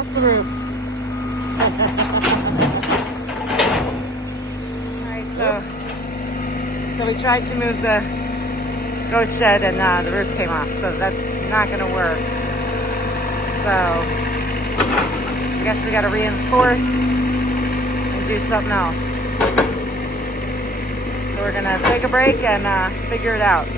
lost the roof. Alright, so we tried to move the goat shed and the roof came off, so that's not going to work. So I guess we got to reinforce and do something else. So we're going to take a break and figure it out.